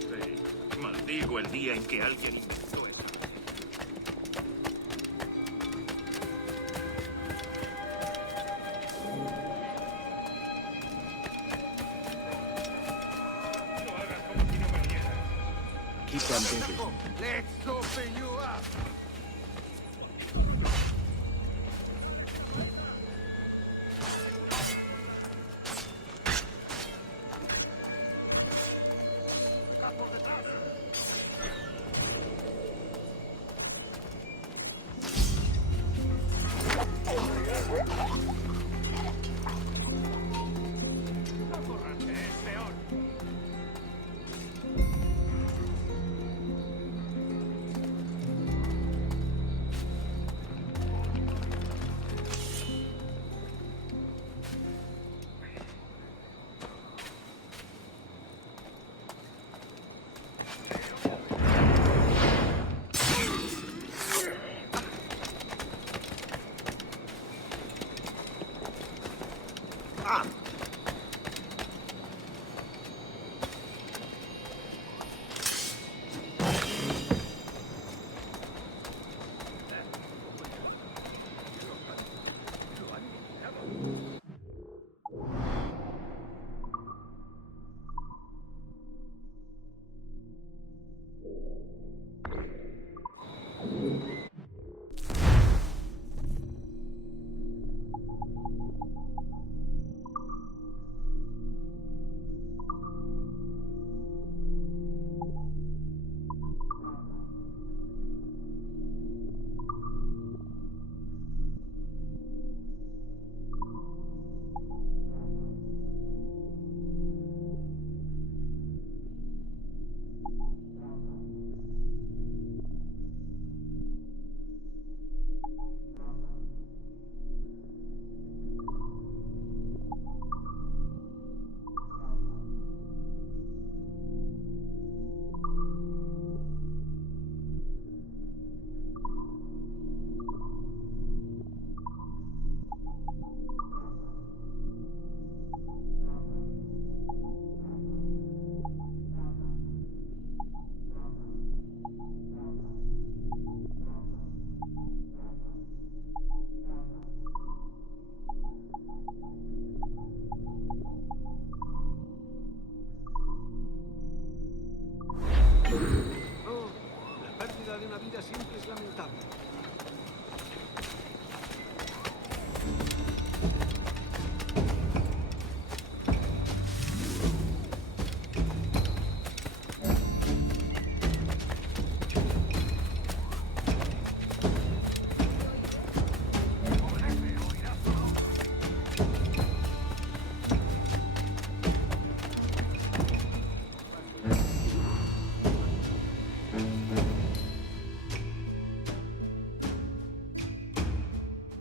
Sí, maldigo el día en que alguien inventó eso. No hagas como si no me oyeras. Keep on digging. Let's open you up. Siempre es lamentable.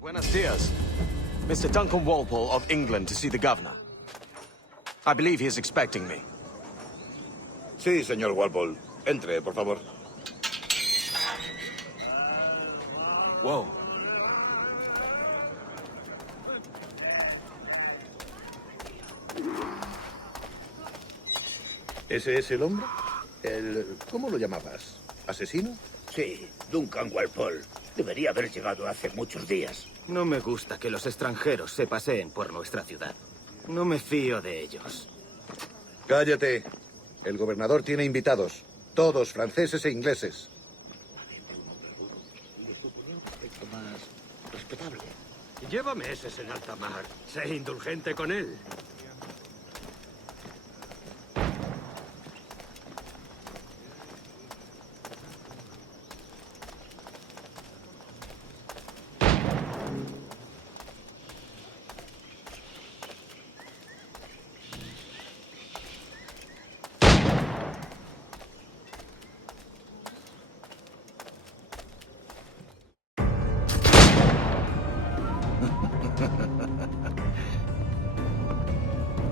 Buenos dias. Mr. Duncan Walpole of England to see the governor. I believe he is expecting me. Sí, señor Walpole. Entre, por favor. Whoa. ¿Ese es el hombre? ¿Cómo lo llamabas? ¿Asesino? Sí, Duncan Walpole. Debería haber llegado hace muchos días. No me gusta que los extranjeros se paseen por nuestra ciudad. No me fío de ellos. Cállate. El gobernador tiene invitados. Todos franceses e ingleses. Más respetable. Lleva meses en alta mar. Sé indulgente con él.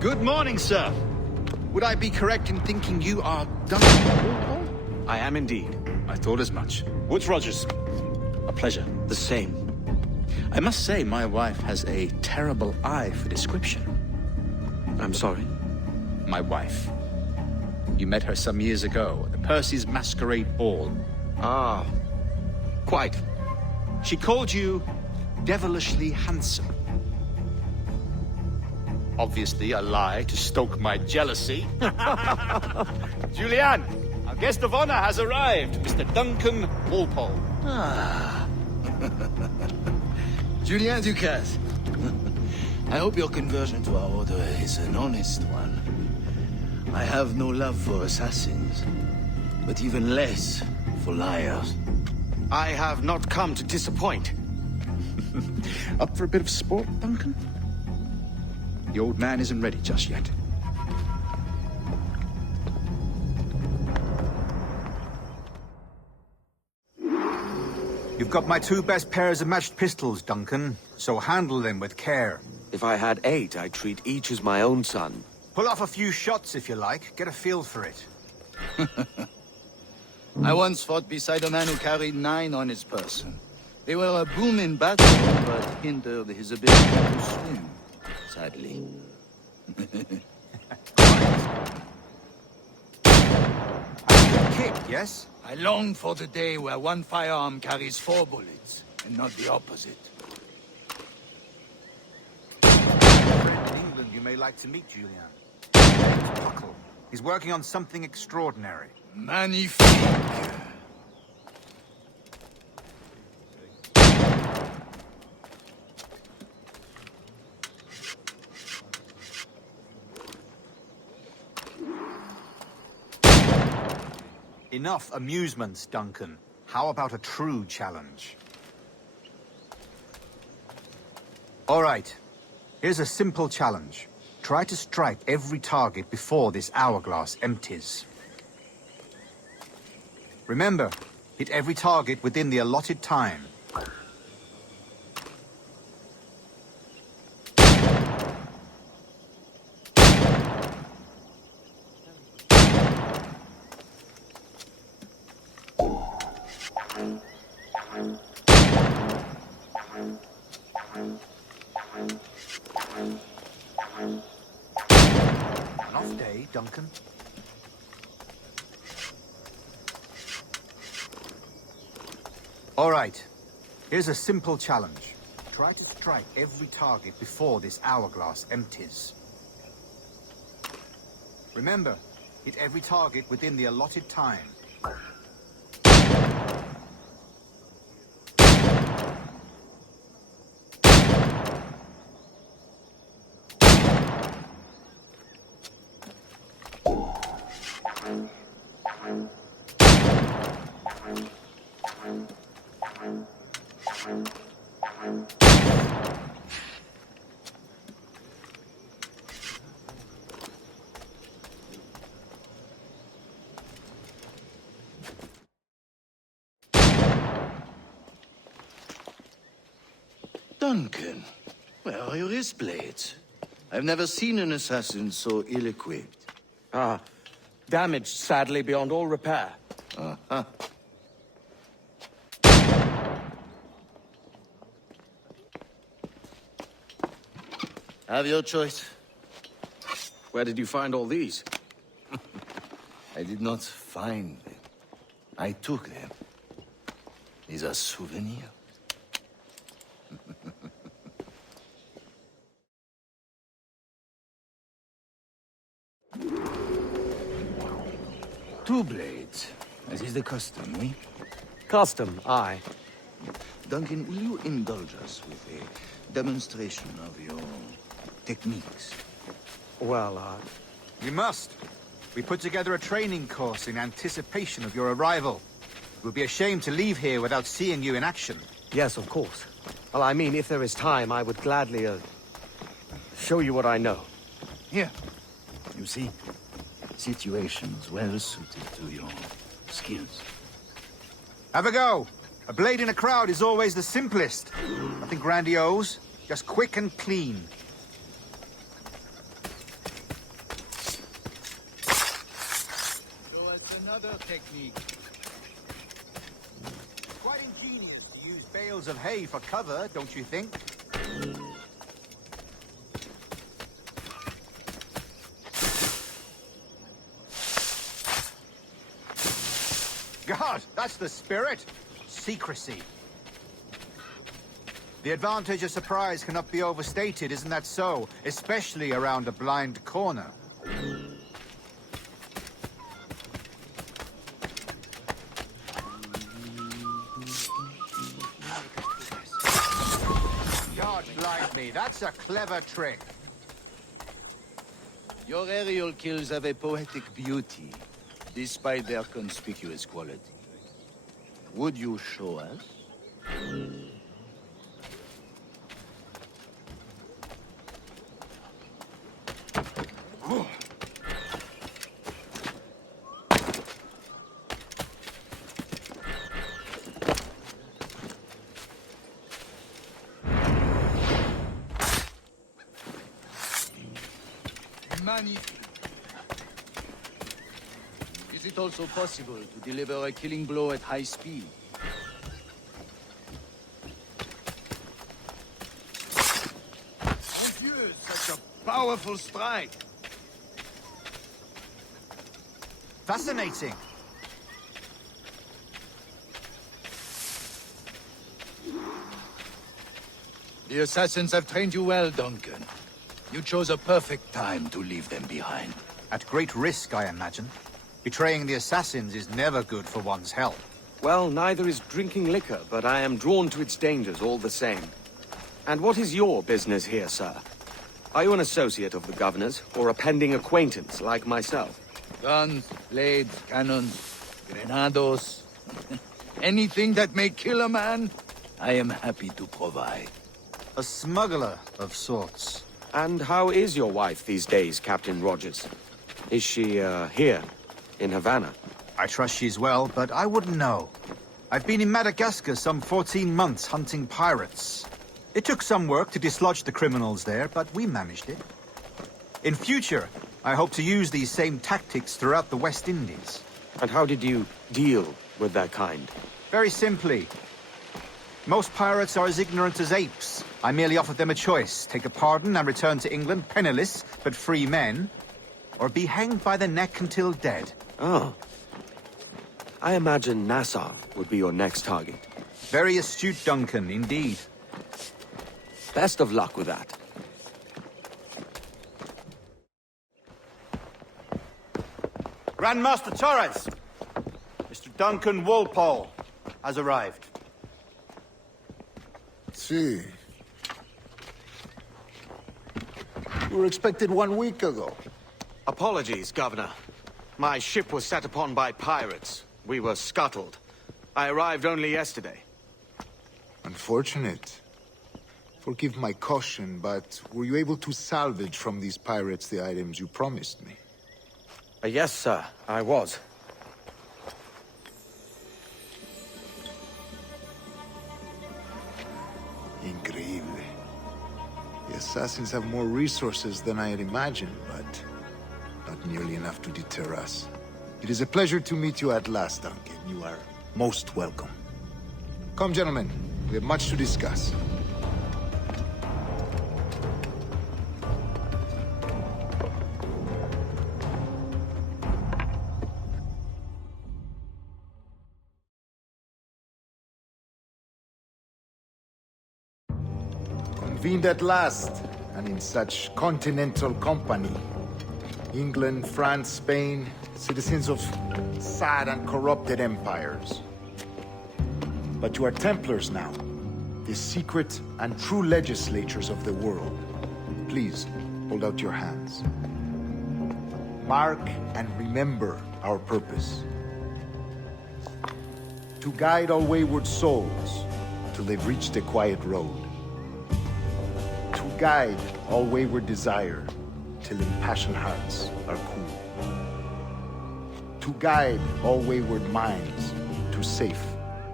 Good morning, sir. Would I be correct in thinking you are Duncan Walpole? I am indeed. I thought as much. Woods Rogers. A pleasure. The same. I must say, my wife has a terrible eye for description. I'm sorry. My wife. You met her some years ago at the Percy's Masquerade Ball. Ah, quite. She called you devilishly handsome. Obviously a lie to stoke my jealousy. Julianne, our guest of honor has arrived, Mr. Duncan Walpole. Julien Ducasse. I hope your conversion to our order is an honest one. I have no love for assassins, but even less for liars. I have not come to disappoint. Up for a bit of sport, Duncan? The old man isn't ready just yet. You've got my 2 best pairs of matched pistols, Duncan, so handle them with care. If I had 8, I'd treat each as my own son. Pull off a few shots if you like, get a feel for it. I once fought beside a man who carried 9 on his person. They were a boom in battle, but hindered his ability to swim, sadly. Kick, yes? I long for the day where one firearm carries 4 bullets, and not the opposite. A friend in England you may like to meet, Julian. Name's Puckle. He's working on something extraordinary. Magnifique! Enough amusements, Duncan. How about a true challenge? All right. Here's a simple challenge. Try to strike every target before this hourglass empties. Remember, hit every target within the allotted time. An off day, Duncan. All right. Here's a simple challenge. Try to strike every target before this hourglass empties. Remember, hit every target within the allotted time. Duncan, where are your wrist blades? I've never seen an assassin so ill-equipped. Ah, damaged sadly beyond all repair. Have your choice. Where did you find all these? I did not find them. I took them. These are souvenirs. Two blades, as is the custom, eh? Custom, aye. Duncan, will you indulge us with a demonstration of your techniques? Well, You must. We put together a training course in anticipation of your arrival. It would be a shame to leave here without seeing you in action. yes, of course. Well, I mean, if there is time, I would gladly, show you what I know. Here. You see? Situations well suited to your skills. Have a go. A blade in a crowd is always the simplest. Nothing grandiose, just quick and clean. Another technique. Quite ingenious to use bales of hay for cover, don't you think? God, that's the spirit. Secrecy. The advantage of surprise cannot be overstated, isn't that so? Especially around a blind corner. God blind me, that's a clever trick. Your aerial kills have a poetic beauty, despite their conspicuous quality. Would you show us? Magnifique. Is it also possible to deliver a killing blow at high speed? Mon Dieu, such a powerful strike! Fascinating. The assassins have trained you well, Duncan. You chose a perfect time to leave them behind. At great risk, I imagine. Betraying the assassins is never good for one's health. Well, neither is drinking liquor, but I am drawn to its dangers all the same. And what is your business here, sir? Are you an associate of the governor's, or a pending acquaintance like myself? Guns, blades, cannons, grenados. Anything that may kill a man, I am happy to provide. A smuggler of sorts. And how is your wife these days, Captain Rogers? Is she, here, in Havana? I trust she's well, but I wouldn't know. I've been in Madagascar some 14 months hunting pirates. It took some work to dislodge the criminals there, but we managed it. In future, I hope to use these same tactics throughout the West Indies. And how did you deal with that kind? Very simply. Most pirates are as ignorant as apes. I merely offered them a choice. Take a pardon and return to England penniless, but free men. Or be hanged by the neck until dead. Oh. I imagine Nassau would be your next target. Very astute, Duncan, indeed. Best of luck with that. Grandmaster Torres! Mr. Duncan Walpole has arrived. See. We were expected 1 week ago. Apologies, Governor. My ship was set upon by pirates. We were scuttled. I arrived only yesterday. Unfortunate. Forgive my caution, but were you able to salvage from these pirates the items you promised me? Yes, sir, I was. Increíble. The assassins have more resources than I had imagined, but not nearly enough to deter us. It is a pleasure to meet you at last, Duncan. You are most welcome. Come, gentlemen. We have much to discuss. Convened at last, and in such continental company. England, France, Spain, citizens of sad and corrupted empires. But you are Templars now, the secret and true legislators of the world. Please, hold out your hands. Mark and remember our purpose. To guide all wayward souls till they've reached the quiet road. To guide all wayward desire till impassioned hearts are cool. To guide all wayward minds to safe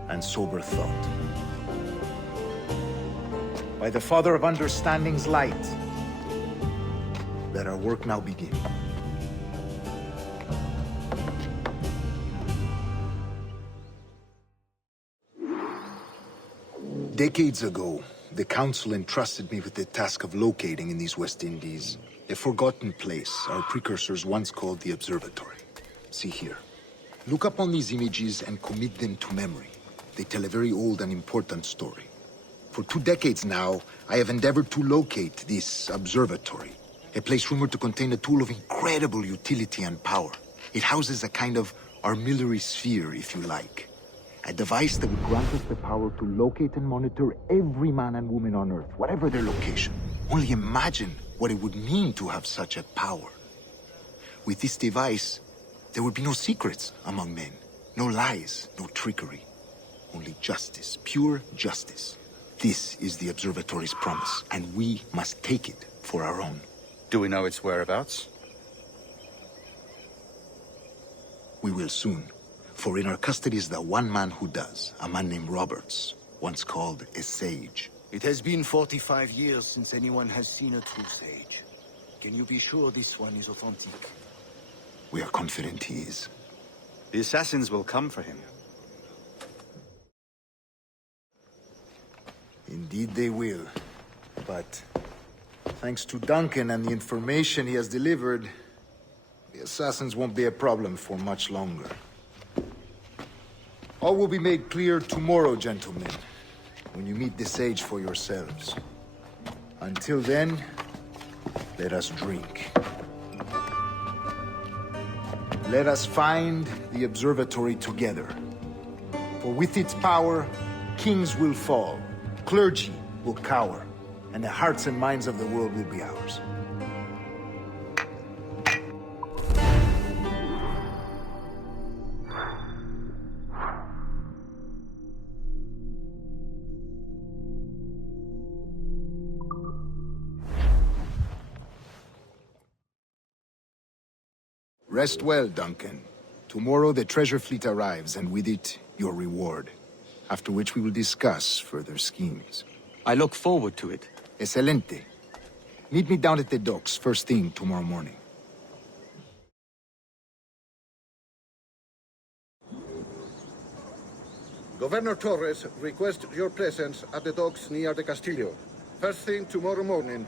and sober thought. By the Father of Understanding's light, let our work now begin. Decades ago, the Council entrusted me with the task of locating in these West Indies a forgotten place our precursors once called the Observatory. See here. Look up on these images and commit them to memory. They tell a very old and important story. For 2 decades now, I have endeavored to locate this observatory, a place rumored to contain a tool of incredible utility and power. It houses a kind of armillary sphere, if you like. A device that would grant us the power to locate and monitor every man and woman on Earth, whatever their location. Only imagine what it would mean to have such a power. With this device, there would be no secrets among men, no lies, no trickery. Only justice, pure justice. This is the Observatory's promise, and we must take it for our own. Do we know its whereabouts? We will soon. For in our custody is the one man who does, a man named Roberts, once called a sage. It has been 45 years since anyone has seen a true sage. Can you be sure this one is authentic? We are confident he is. The assassins will come for him. Indeed they will. But thanks to Duncan and the information he has delivered, the assassins won't be a problem for much longer. All will be made clear tomorrow, gentlemen, when you meet the sage for yourselves. Until then, let us drink. Let us find the observatory together. For with its power, kings will fall, clergy will cower, and the hearts and minds of the world will be ours. Rest well, Duncan. Tomorrow the treasure fleet arrives, and with it, your reward. After which we will discuss further schemes. I look forward to it. Excelente. Meet me down at the docks first thing tomorrow morning. Governor Torres requests your presence at the docks near the Castillo. First thing tomorrow morning.